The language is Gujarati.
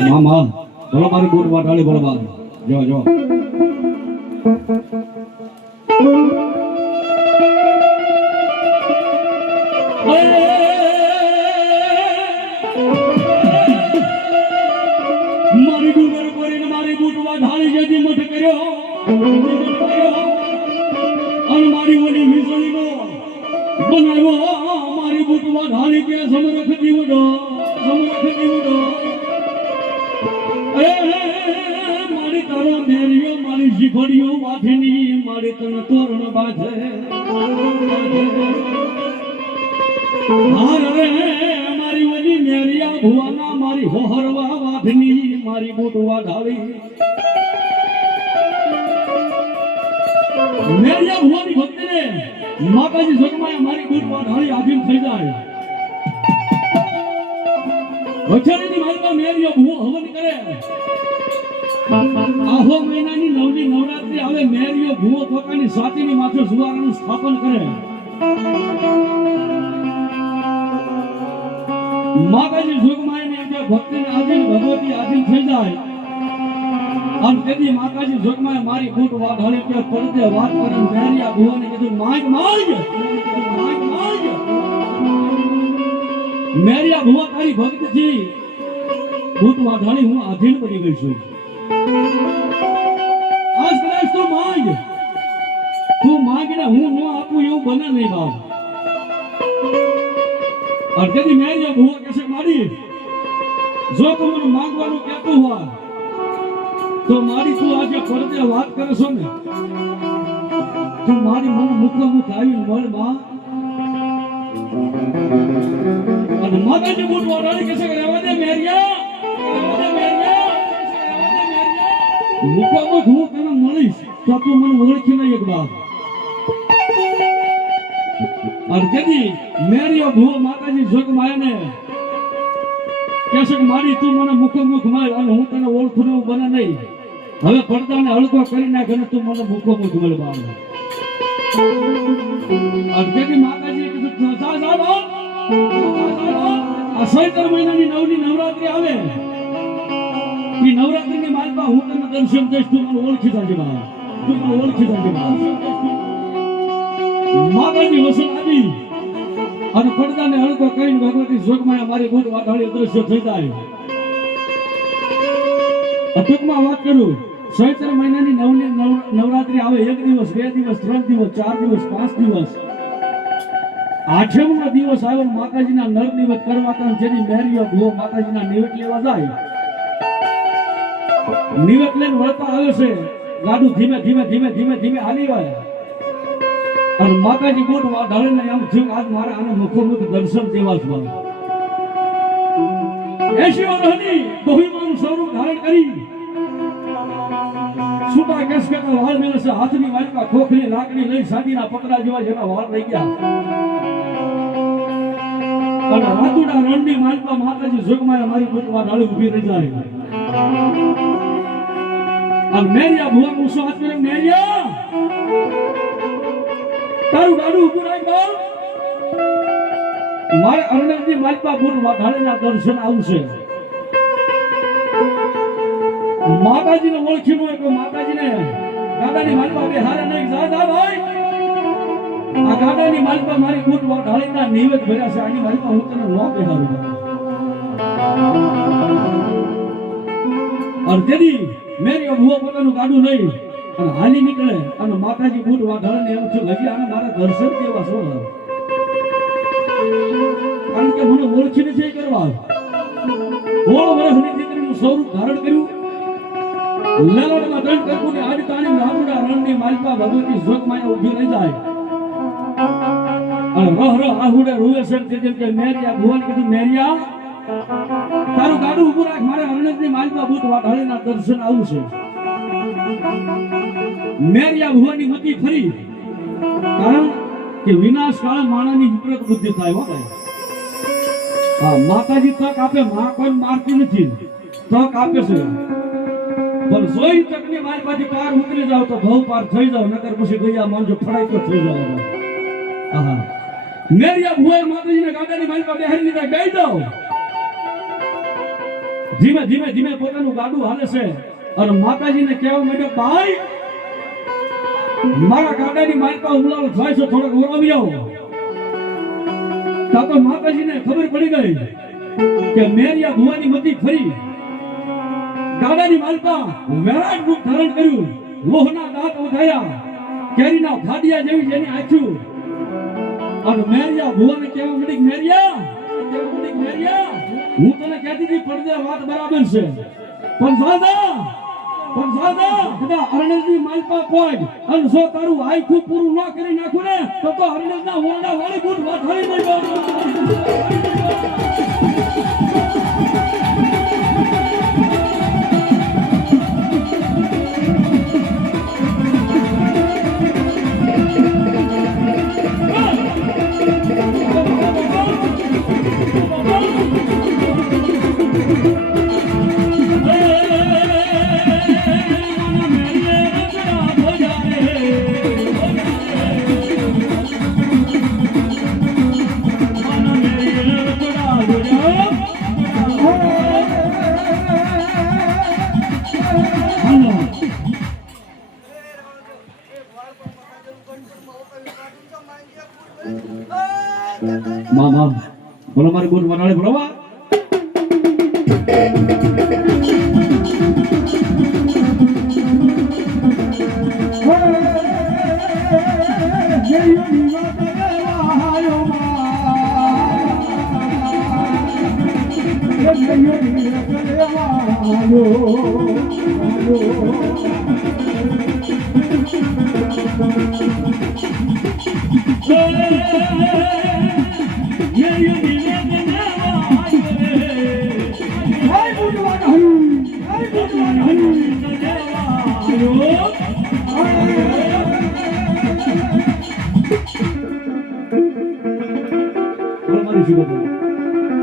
માં માં બોલો મારી બૂટ વાટાળી બોલો બાદ જો જો મારી બનાવ્યો મારી બૂટ વાટાળી કે સમરખ દીવડો સમરખ દીવડો મારી તારો મેરિયો મારી શીખડીઓ વાથની મારી તને તોરણ ઢાળી. ભક્તિને માતાજી સ્વર્ગમાં મારી બુટવા આધીન થઈ જાય. વછેરીની માલમાં મેરિયો ભૂવો હવન કરે. આહો, મહિનાની નવની નવરાત્રી આવે મેરિયો ભૂવો પોતાની સ્વાતિની માથે સુવારનું સ્થાપન કરે. માતાજી જોગમાય ને જે ભક્તિને આધીન, ભગવતી આધીન થઈ જાય. આમ તેથી માતાજી જોગમાય મારી બૂટ વાત હળી કે પડતે વાત કરી મેરિયા ભૂવાને કીધું માંગ માંગ મેરિયા ભુવા તારી ભક્તજી ભૂત વાઢાળી હું આધીન બની ગઈ છું. આજ કદાચ તું માંગ. તું માંગને હું ન આપું એવું બને નહીં બાપ. અડધેથી મેરિયા ભુવા કહેશે, મારી, જો તું મને માંગવાનું કહેતું હોય, તો મારી તું આજે પડદે વાત કરે છો ને. તું મારી મને મુખોમુખ આવીને મળમાં માતાજી જોગ માયાને કહે કે, મારી તું મને મુખોમુખ મળ અને હું તને ઓળખું બને નહીં. હવે પડદાને હળકો કરી નાખ તું મને મુખોમુખ મળ બાપ. અને આ સૈતર મહિનાની નવની નવરાત્રી આવે. એ નવરાત્રીની માલમાં હું તને દર્શન દઈશ તું મને ટૂંકમાં વાત કરું. ચૈત્ર મહિનાની નવની નવ- નવરાત્રી આવે એક દિવસ, બે દિવસ, ત્રણ દિવસ, ચાર દિવસ, પાંચ દિવસ. આઠમનો દિવસ આવ્યો ને માતાજીના નર નિવેદ કરવા કારણ જેની મહેરીઓ ભીઓ માતાજીના નિવેદ લેવા જાય. નિવેદ લઈને વળતા આવે છે. લાડુ ધીમે ધીમે ધીમે ધીમે ધીમે હાલી હોય અને માતાજી બોટ વાળીને એમ થયું આજ મારે આને મુખોમુખ દર્શન દેવા મળે એસી વર્ષની બહુમાનું સ્વરૂપ ધારણ કરી. છૂટા કેસકેટા વાળ મેળે છે. હાથની વાટકા, ખોખરી, લાકડી લઈ સાદીના પકડા જેવા જેના વાળ રહી ગયા. અને રાતુડા રણની માલપા માતાજી જોગમાયા મારી પોતવા ડાળી ઊભી રહી જાય. આ મેરિયા ભુવા મૂસો હાથ કરે મેરિયા! તારું ડાળું ઊભું રાખ બા મારે અરણની માલપા બુટ વાઢાળીના દર્શન આવશે. માતાજીને ઓળખી હોય કે માતાજીને દાદાની માલપા બે હારે નહીં. જા ભાઈ! આ ગાડાની માલપા મારી બુટ ઢાળીના નિવેદ ભર્યા છે. આની માલપા હું તને નો બેહારું તેથી મેરી ભૂવા પોતાનું ગાડું નહીં અને હાલી નીકળે અને માતાજી બુટ વાઢાળીને એમ થયું હજી આને મારા દર્શન કેવા છો કારણ કે મને ઓળખી છે કરવા સોળ વર્ષની દીકરીનું સ્વરૂપ ધારણ કર્યું. લલડમાં દંડ કરવું ને આડી તાણી રામડા રણની માલિકા ભગવતી જોતમાં ઊભી રહી જાય. અને રહ રહ આહુડે રૂવે છે તે કે મેરિયા, ભુવન મતી કારણ કે વિનાશ કાળે થાય, હા માતાજી તક આપે, માં કોઈ મારતી નથી. તક આપે છે. પણ જોઈ તકની મારી પાસે પાર ઉતરી જાવ તો ભવ પાર થઈ જાવ નગર પછી ગયા માનજો ફળાઈ તો થઈ જાવ. આહા. મેરિયા ભુવાઈ માતાજીના ગાડાની મારી પાસે લીધા ગઈ દો ધીમે ધીમે ધીમે પોતાનું ગાડું હાલે છે અને માતાજીને કહેવા માંડ્યો, ભાઈ, મારા ગાડાની મારી પાસે ઉલાળો થાય છે, થોડોક ઓરવી આવો તા માતાજીને ખબર પડી ગઈ કે મેરિયા ભુવાની મતી ફરી ગાડાની માલપા વેરાટ રૂપ ધારણ કર્યું, લોહના દાંત વધાર્યા કેરીના ફાડિયા જેવી જેની આંખ્યું અને મેરિયા ભુવાને મેરિયા કહેવા મળી મેરિયા, હું તને કહેતી હતી, પડદે વાત બરાબર છે. પણ સાદા પણ સાદા કદા અરણેજની માલપા પોઈન્ટ અને જો તારું આખું પૂરું ન કરી નાખું ને, તો તો અરણેજના ઓરડા વાળી બૂટ વાથાડી દેજો મામા બોલો મારી બોલ મનાળી બોલવા